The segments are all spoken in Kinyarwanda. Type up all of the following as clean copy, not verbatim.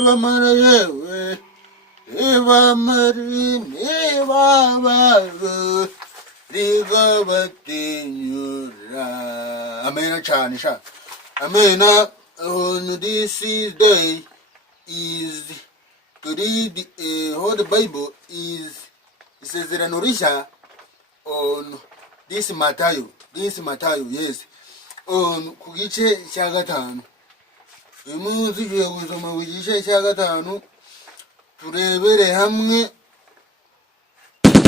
Eva Maria, Eva Maria, Baba, Riga Batinyura. Amen. Chanisha. Amen. On this day is to read how the Bible is. It says that Norisha on this Matthew, yes, on kugice cya gatanu. Uyu munsi tugiye gusoma ku gice cya gatanu turebere hamwe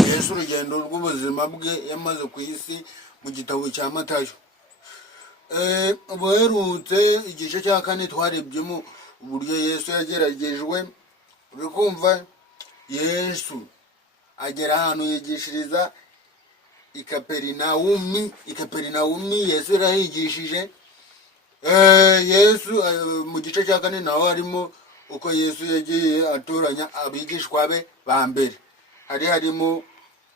Yesu urugendo rw'ubuzima bwe yamaze ku isi mu gitabo cya Matayo. Ubuherutse igice cya kane twarebyemo uburyo Yesu yageragejwe. Uri kumva Yesu agera ahantu yigishiriza i Kaperinawumi. Yesu yarahigishije. Yesu mu gice cya kane naho harimo uko Yesu yagiye atoranya abigishwa be ba mbere. Harimo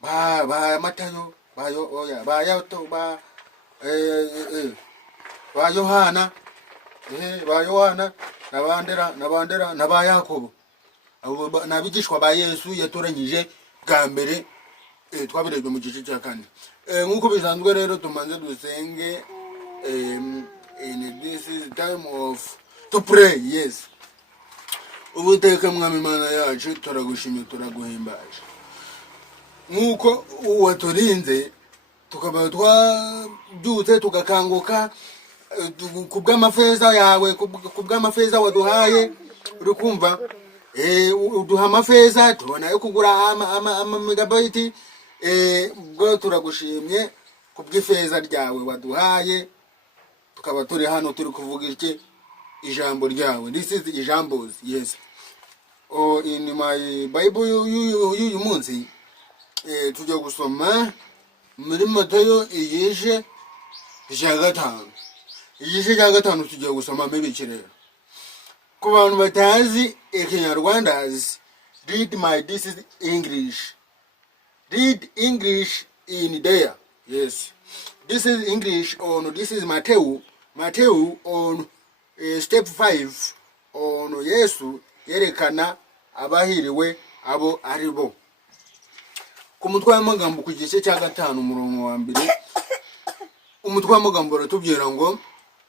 ba Matayo, ba Yato, ba Yohana, n'abandera na ba Yakobo. Abo nabigishwa ba Yesu yatoranyije bwa mbere. Twabirebye mu gice cya kane. Nkuko bisanzwe rero tumanze dusenge. And this is time of to pray. Yes. Uwiteka mwami Mana yacu turagushimye turaguhimbaje. Nkuko waturinze tukaba twabyutse tugakanguka kubw'amafeza yawe, kubw'amafeza waduhaye. Uri kumva uduha amafeza tubona yo kugura ama megabyte. Ubwo turagushimye kubw'ifeza ryawe waduhaye. Tukaba turi hano turi kuvuga iki ijambo ryawe. This is ijambo. Yes. In my Bible you munsi tujya gusoma muri Matayo igice cya gatanu. Igice cya gatanu tujya gusoma mibiki rero. Ku bantu batazi Ikinyarwanda's, this is English. Read English in there. Yes. This is English on, this is Matthew on step 5 on Yesu yerekana abahiriwe abo aribo. Ku mutwe w'amagambo ku gice cya gatanu umurongo wa mbere, umutwe w'amagambo ratubwira ngo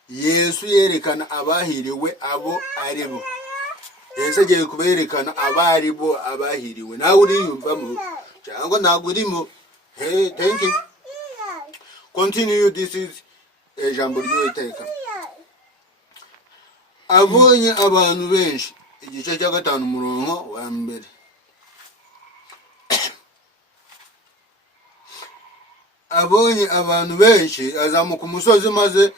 Yesu yerekana abahiriwe abo aribo. Yesu agiye kuberekana abaribo abahiriwe. Nawe uriyumvamo cyangwa ntabwo urimo? Hey, thank you. Continue. This is ijambo ry'Uwiteka. Abonye abantu benshi, igice cya gatanu umurongo wa mbere. Abonye abantu benshi azamuka umusozi maze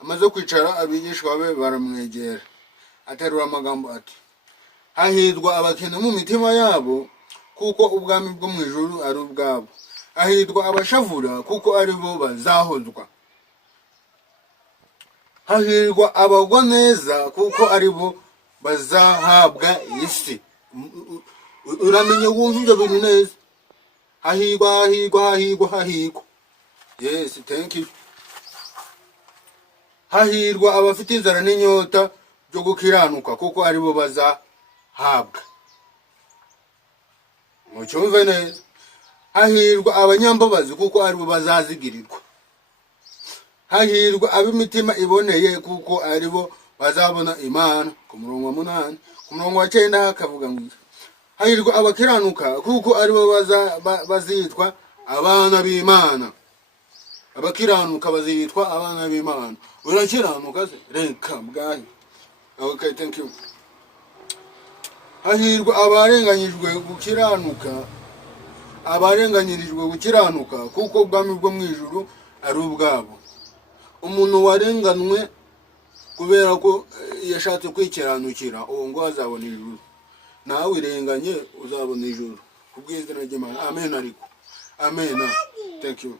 amaze kwicara abigishwa be baramwegera. Aterura amagambo ati, hahirwa abakene mu mitima yabo kuko ubwami bwo mu ijuru ari ubwabo. Hahirwa abashavura kuko ari bo bazahozwa. Hahirwa abagwa neza kuko ari bo bazahabwa isi. Uramenye wumva ibyo bintu neza. Hahirwa. Yes, thank you. Hahirwa abafite inzara n'inyota byo gukiranuka kuko ari bo bazahabwa. Mucyumve neza. Hahirwa abanyambabazi kuko ari bo bazazigirirwa. Hahirwa ab'imitima iboneye kuko ari bo bazabona Imana. Ku murongo wa 8, ku murongo wa 9 hakavuga ngo hahirwa abakiranuka kuko ari bo bazitwa abana b'Imana. Abakiranuka bazitwa abana b'Imana. Urakiranuka se? Reka bwahi. Okay, thank you. Hahirwa abarenganyirijwe gukiranuka kuko ubwami bwo mu ijuru ari ubwabo. Umuntu warenganwe kubera ko yashatse kwikiranukira uwo ngo azabona ijuru. Nawe irenganye uzabona ijuru kubw'izina ry'Imana. Amen. Ariko amen. Thank you.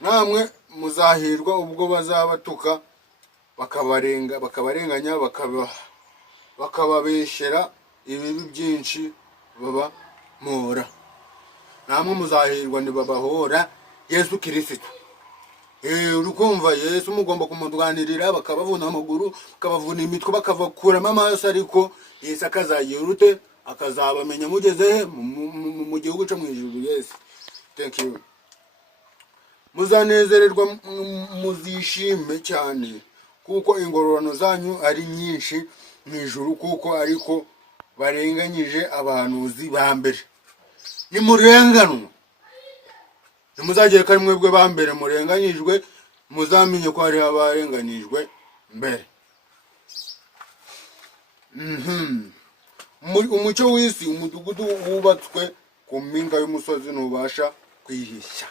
Namwe muzahirwa ubwo bazabatuka bakabarenganya bakababeshera ibibi byinshi babamora. Namwe muzahirwa nibabahora Yesu Kristo. urukumva Yesu mugomba kumurwanirira, bakabavuna amaguru, bakabavuna imitwe, bakavakuramo amaso, ariko Yesu akazagira urute, akazabamenya mugeze mu gihugu cyo mu ijuru. Yes, thank you. Muzanezererwa, muzishime cyane, kuko ingororano zanyu ari nyinshi mu ijuru, kuko ariko barenganyije abahanuzi ba mbere. Nimurenganwa, ntimuzagiye ko ari mwebwe ba mbere murenganyijwe, muzamenye ko hari abarenganijwe mbere. Umucyo w'isi, umudugudu wubatswe ku mpinga y'umusozi ntubasha kwihisha.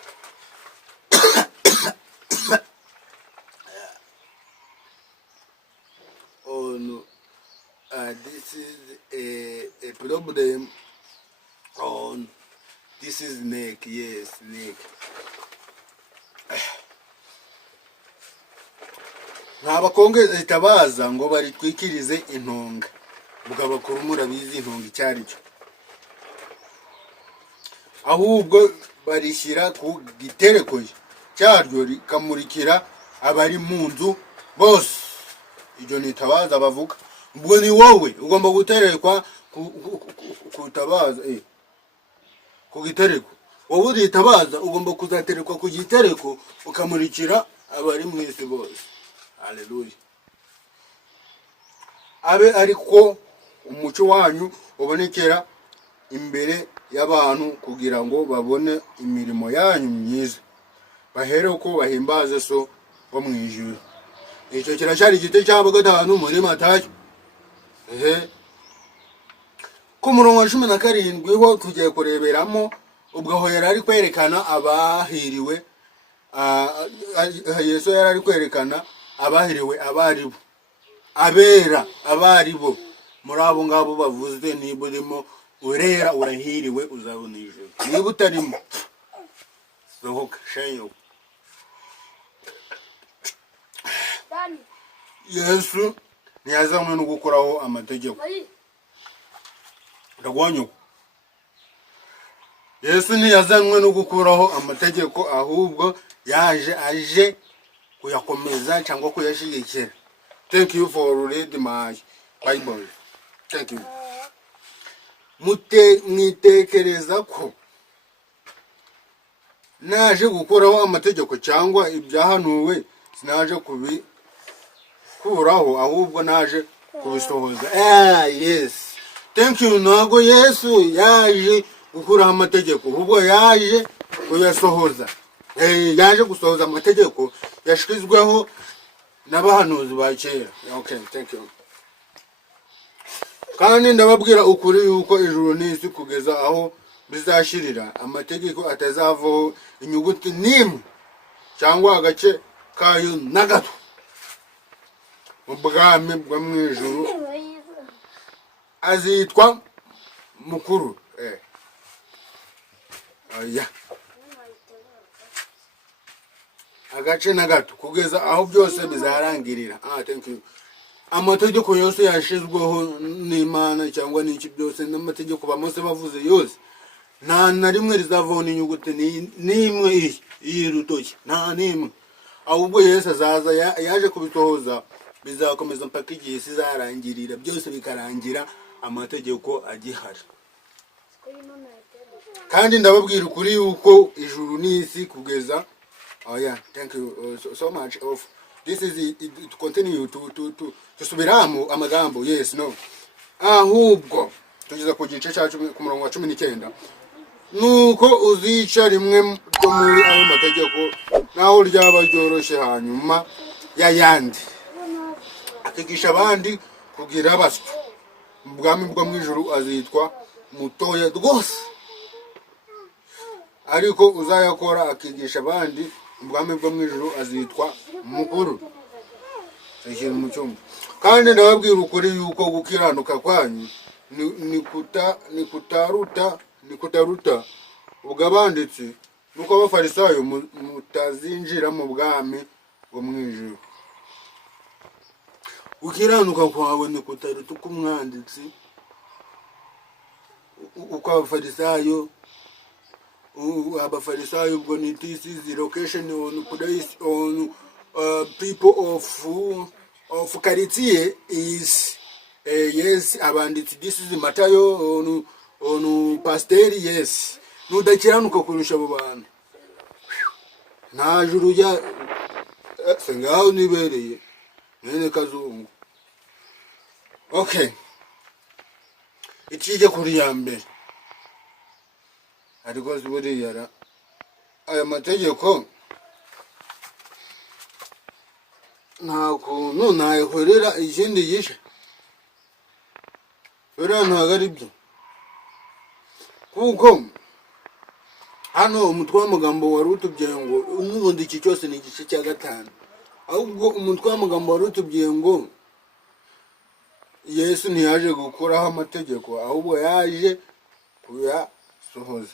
Oh no, this is a problem on, this is neck, yes, neck. Ntabakongeza itabaza ngo baritwikirize intonga, mugabakuru murabizi intonga icyari cyo, ahubwo barishyira ku gitereko cyaryo rikamurikira abari mu nzu bose. Ibyo nitabaza bavuga, ubwo ni wowe ugomba guterekwa kutabaza ku gitereko. Wowe uritabaza ugomba kuzaterekwa ku gitereko, ukamurikira abari mu isi bose. Haleluya. Abe ariko umucyo wanyu ubonekera imbere y'abantu, kugira ngo babone imirimo yanyu myiza, bahere uko bahimbaze so wo mu ijuru. Icyo kiracyari igiti cya gatanu muri Matayo. Ku murongo wa 17 ho tugiye kureberamo, ubwo aho yari ari kwerekana abahiriwe, Yesu yari ari kwerekana abahiriwe abaribo, abera abaribo. Muri abo ngabo bavuze, niba urimo urera urahiriwe, uzabona ijuru. Niba utarimo, sohoka shenyo. Yesu ntiyazanywe no gukuraho amategeko. Ndagwanyuka. Yesu ntiyazanywe no gukuraho amategeko, ahubwo yaje aje kuyakomeza cyangwa kuyashigikira. Thank you for reading my Bible. Thank you. Mwitekereza ko naje gukuraho amategeko cyangwa ibyahanuwe? Sinaje kubikuraho, ahubwo naje kubisohoza. Yes, thank you. Ntabwo Yesu yaje gukuraho amategeko, ahubwo yaje kuyasohoza. Yaje gusohoza amategeko yashizweho n'abahanuzi ba kera. Okay, thank you. Kandi ndababwira ukuri yuko ijuru n'isi kugeza aho bizashirira, amategeko atazavaho inyuguti n'imwe cyangwa agace kayo na gato mu bwami bwo mu ijuru. Azitwa mukuru. Agace na gato kugeza aho byose bizarangirira. Thank you. Amategeko yose yashizweho n'Imana cyangwa n'iki byose, n'amategeko bamose bavuze yose, nta na rimwe rizavaho n'inyuguti n'imwe y'urutoki, nta n'imwe. Ahubwo Yesu azaza yaje kubisohoza, bizakomeza mpaka igihe sizarangirira, byose bikarangira amategeko agihari. Kandi ndababwira ukuri yuko ijuru n'isi kugeza, thank you so much of this is to continue to subiramo amagambo. Yes, no, ahubwo tugeza ku gice cya 10 ku murongo wa 19, nuko uzica rimwe byo muri ayo mategeko, naho ryaba ryoroshye hanyuma yayandi, akigisha abandi kugira basyo. Mu bwami bwo mu ijuru azitwa mutoya rwose, ariko uzayakora akigisha abandi, mu bwami bwo mu ijuru azitwa mukuru. Ikintu mu cyumba. Kandi ndababwira ukuri yuko gukiranuka kwanyu ni kutaruta ubw'abanditsi, nuko abafarisayo mutazinjira mu bwami bwo mu ijuru. Gukiranuka kwawe ni kutaruta uk'umwanditsi, uko abafarisayo, abafarisayo ubwo ni this is the location on place on people of Karitsiye is yes abanditsi this is Matayo on pasteur yes nudakiranuka kurusha abo bantu nta juru ya sengaho nibereye nene kazungu. Okay, ikije kuri ya mbere ariko ziburi yara aya mategeko nta kuntu nayikorera ikindi gishe ntabwo ari byo, kuko hano umutwe w'amagambo wari utubwiye ngo n'ubundi iki cyose ni igice cya 5, ahubwo umutwe w'amagambo wari utubwiye ngo Yesu ntiyaje gukuraho amategeko ahubwo yaje kuyasohoza.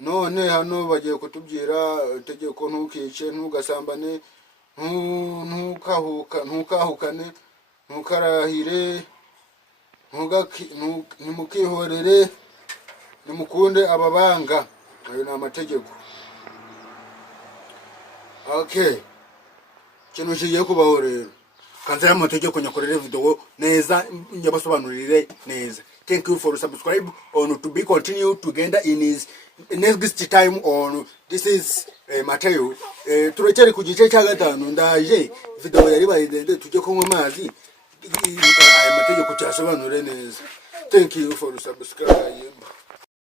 None hano bagiye kutubwira itegeko ntukice, ntugasambane, ntukahukane, ntukarahire, ntimukihorere, nimukunde ababanga. Ayo ni amategeko. Okay, ikintu kigiye kubaho rero, kanzira amategeko nyakorere video neza nyabasobanurire neza. Thank you for subscribe on to be continue together in his next time on this is Matayo. Turekere ku gice cya 5 ndaje video yari bayidende tujye kunywa amazi aya mategeko cyasobanure neza. Thank you for subscribe.